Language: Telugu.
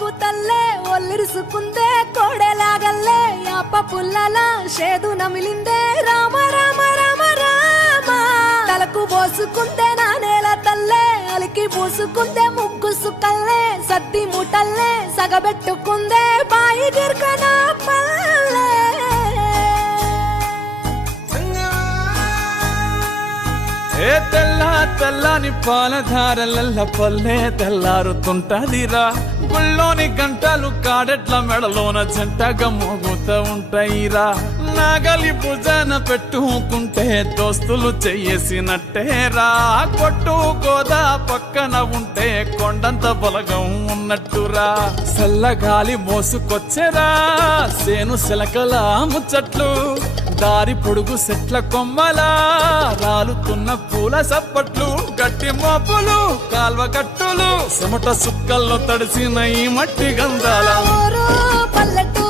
కూతల్లే ఒల్లిరుసుకుందే కోడెలాగల్లే యాప పుల్లల షేదు నమిలిందే రామ రామ రామ రామ తలకు పోసుకుందే నా నేల తల్లే అలికి పూసుకుందే ముగ్గు సుక్కల్లే సత్తి ముటల్లే సగబెట్టుకుందే బాయి గిర్కన పల్లె ఏ తెల్ల తెల్లని పాలధారలల్ల పల్లె తెల్లారుతుంటదిరా గుళ్ళోని గంటలు కాడెట్ల మెడలోన జంటగా మోగుతూ ఉంటాయిరా నాగలి భుజాన పెట్టుకుంటే దోస్తులు చెయ్యేసినట్టేరా కొట్టు గోదా పక్కన ఉంటే కొండంత బలగం ఉన్నట్టురా చల్లగాలి మోసుకొచ్చెరా సేను శిలకల ముచ్చట్లు దారి పొడుగు సెట్ల కొమ్మలా రాలుతున్న పూల సప్పట్లు గట్టి మోపులు కాల్వ గట్టులు చెమట సుక్కల్లో తడిసిన ఈ మట్టి గంధాల పల్లెటూరు